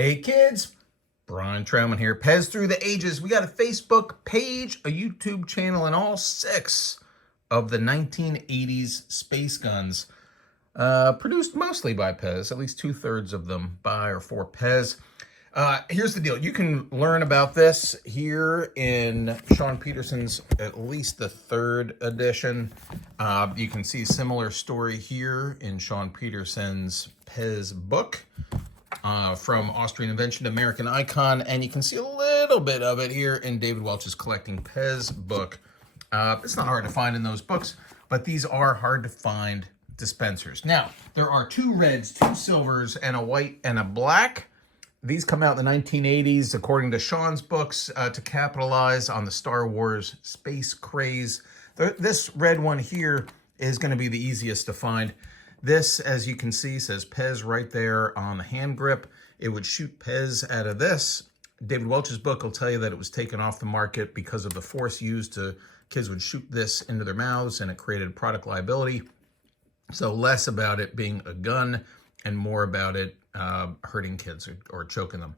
Hey kids, Brian Trauman here. PEZ Through the Ages. We got a Facebook page, a YouTube channel, and all 6 of the 1980s space guns. Produced mostly by PEZ, at least 2/3 of them by or for PEZ. Here's the deal. You can learn about this here in Sean Peterson's, at least the 3rd edition. You can see a similar story here in Sean Peterson's PEZ book. From Austrian Invention to American Icon, and you can see a little bit of it here in David Welch's Collecting PEZ book. It's not hard to find in those books, but these are hard to find dispensers. Now, there are 2 reds, 2 silvers, and a white and a black. These come out in the 1980s, according to Sean's books, to capitalize on the Star Wars space craze. This red one here is going to be the easiest to find. This, as you can see, says PEZ right there on the hand grip. It would shoot PEZ out of this. David Welch's book will tell you that it was taken off the market because of the force used to, kids would shoot this into their mouths and it created product liability. So less about it being a gun and more about it hurting kids or choking them.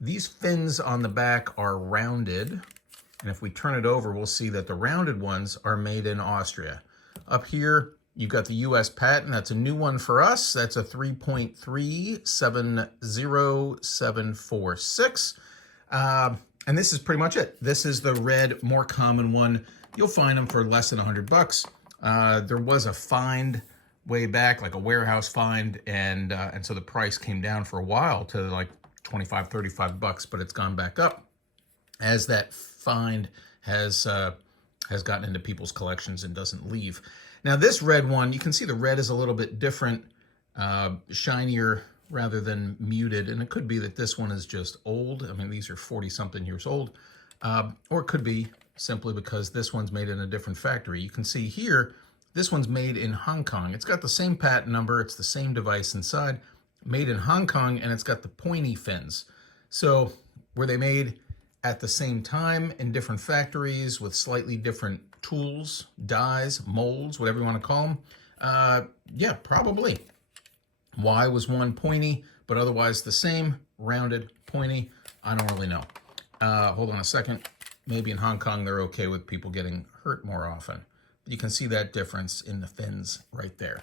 These fins on the back are rounded. And if we turn it over, we'll see that the rounded ones are made in Austria. Up here, you've got the U.S. patent. That's a new one for us. That's a 3.370746. And this is pretty much it. This is the red, more common one. You'll find them for less than $100. There was a find way back, like a warehouse find, and so the price came down for a while to like $25, $35, but it's gone back up as that find has gotten into people's collections and doesn't leave. Now this red one, you can see the red is a little bit different, shinier rather than muted. And it could be that this one is just old. I mean, these are 40-something years old. Or it could be simply because this one's made in a different factory. You can see here, this one's made in Hong Kong. It's got the same patent number. It's the same device inside, made in Hong Kong, and it's got the pointy fins. So were they made at the same time in different factories with slightly different tools, dyes, molds, whatever you want to call them? Yeah, probably. Why was one pointy, but otherwise the same, rounded, pointy? I don't really know. Hold on a second. Maybe in Hong Kong, they're okay with people getting hurt more often. You can see that difference in the fins right there.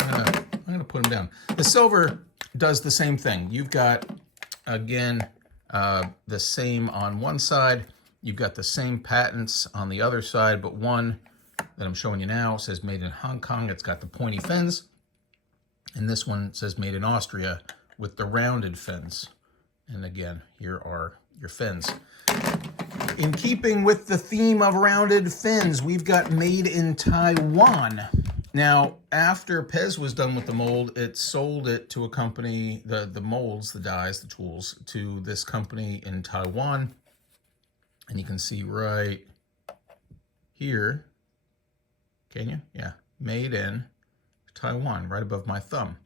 I'm gonna put them down. The silver does the same thing. You've got, again, the same on one side. You've got the same patents on the other side, but one that I'm showing you now says made in Hong Kong. It's got the pointy fins. And this one says made in Austria with the rounded fins. And again, here are your fins. In keeping with the theme of rounded fins, we've got made in Taiwan. Now, after PEZ was done with the mold, it sold it to a company, the molds, the dyes, the tools, to this company in Taiwan. And you can see right here, can you? Yeah, made in Taiwan, right above my thumb.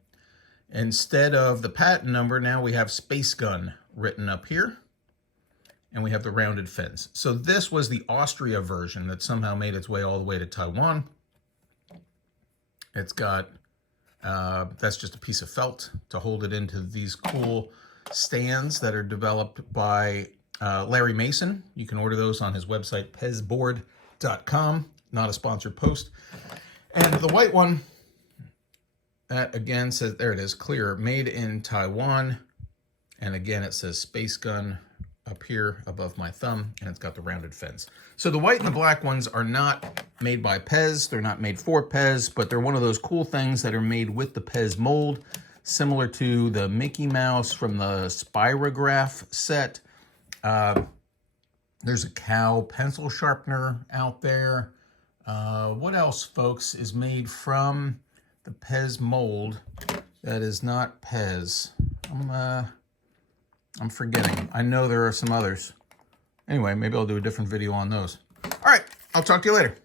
Instead of the patent number, now we have Space Gun written up here, and we have the rounded fins. So this was the Austria version that somehow made its way all the way to Taiwan. It's got, that's just a piece of felt to hold it into these cool stands that are developed by Larry Mason. You can order those on his website, pezboard.com. Not a sponsored post. And the white one, that again says, there it is, clear, made in Taiwan. And again, it says Space Gun up here above my thumb, and it's got the rounded fins. So the white and the black ones are not made by PEZ. They're not made for PEZ, but they're one of those cool things that are made with the PEZ mold, similar to the Mickey Mouse from the Spirograph set. There's a cow pencil sharpener out there. What else, folks, is made from the PEZ mold that is not PEZ? I'm forgetting. I know there are some others. Anyway, maybe I'll do a different video on those. All right, I'll talk to you later.